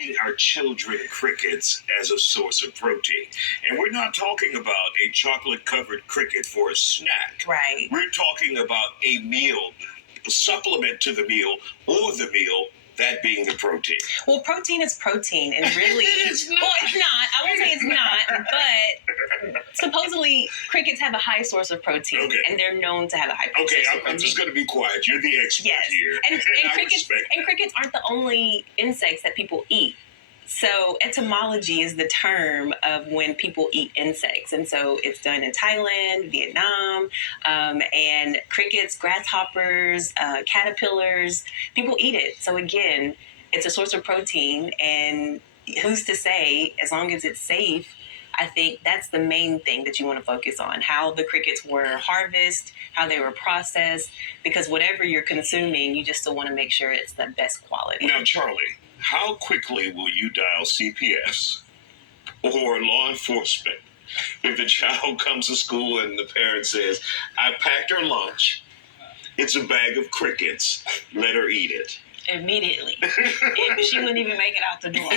feeding our children crickets as a source of protein. And we're not talking about a chocolate-covered cricket for a snack. Right. We're talking about a meal, a supplement to the meal, or the meal, that being the protein. Well, protein is protein, and really, It's not. well, it's not. I won't say it's not, but supposedly crickets have a high source of protein, Okay. and they're known to have a high source Okay, of I'm protein. just going to be quiet. You're the expert Yes, here. and I crickets respect that. and crickets aren't the only insects that people eat. So etymology is the term of when people eat insects. And so it's done in Thailand, Vietnam, and crickets, grasshoppers, caterpillars, people eat it. So again, it's a source of protein, and who's to say, as long as it's safe, I think that's the main thing that you want to focus on, how the crickets were harvested, how they were processed, because whatever you're consuming, you just still want to make sure it's the best quality. Now, Charlie, how quickly will you dial CPS or law enforcement if the child comes to school and the parent says, I packed her lunch, it's a bag of crickets, let her eat it? Immediately. She wouldn't even make it out the door.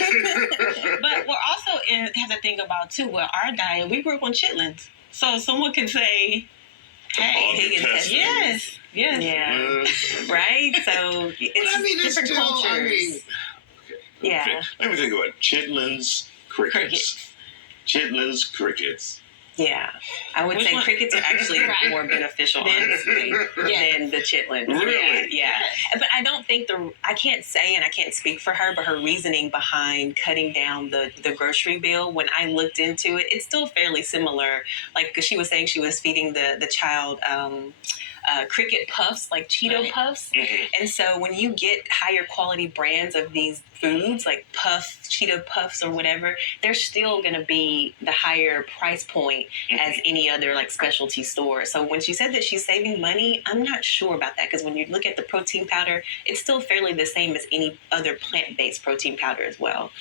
But we're also have to think about, too, with our diet, we grew up on chitlins. So someone can say, hey, Pig intestine. yes. Yeah. Right? So it's different cultures. Yeah. Let me think about it. Chitlins, crickets. Chitlins, crickets. Yeah. I would Which say one? crickets are actually more beneficial, honestly, than the chitlins. Really? Yeah. But I don't think I can't say, and I can't speak for her, but her reasoning behind cutting down the grocery bill, when I looked into it, it's still fairly similar. Like, 'cause she was saying she was feeding the child cricket puffs, like Cheeto puffs. Mm-hmm. And so when you get higher quality brands of these foods, like Cheeto puffs or whatever, they're still going to be the higher price point as any other like specialty store. So when she said that she's saving money, I'm not sure about that, because when you look at the protein powder, it's still fairly the same as any other plant-based protein powder as well.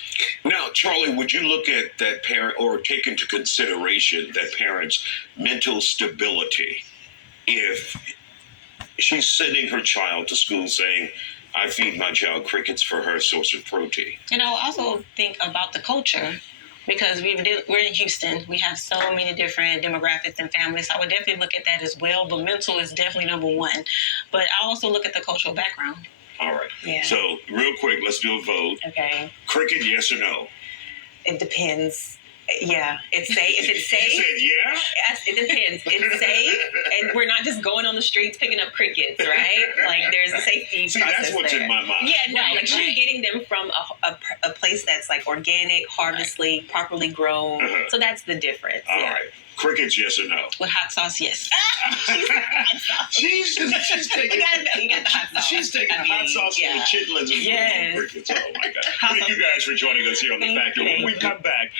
Now, Charlie, would you look at that parent or take into consideration that parent's mental stability if she's sending her child to school saying, I feed my child crickets for her source of protein? And I'll also think about the culture, because we're in Houston. We have so many different demographics and families. So I would definitely look at that as well. But mental is definitely number one. But I also look at the cultural background. All right. Yeah. So, real quick, let's do a vote. Okay. Cricket, yes or no? It depends. Yeah. It's safe. If it's You safe. said yeah? Yes, it depends. It's safe, and we're not just going on the streets picking up crickets, right? Like, there's a safety See, process that's what's there. in my mind. Yeah, no, Right, like she's right. getting them from a place that's like organic, harvestly, properly grown. Uh-huh. So that's the difference. All yeah. right. Crickets, yes or no? With hot sauce, yes. She's taking You got the hot sauce. She's taking the hot sauce yeah. from the chitlins and Yes. crickets. Oh my God. Thank you guys for joining us here on The Thank Factor. When we you. come back,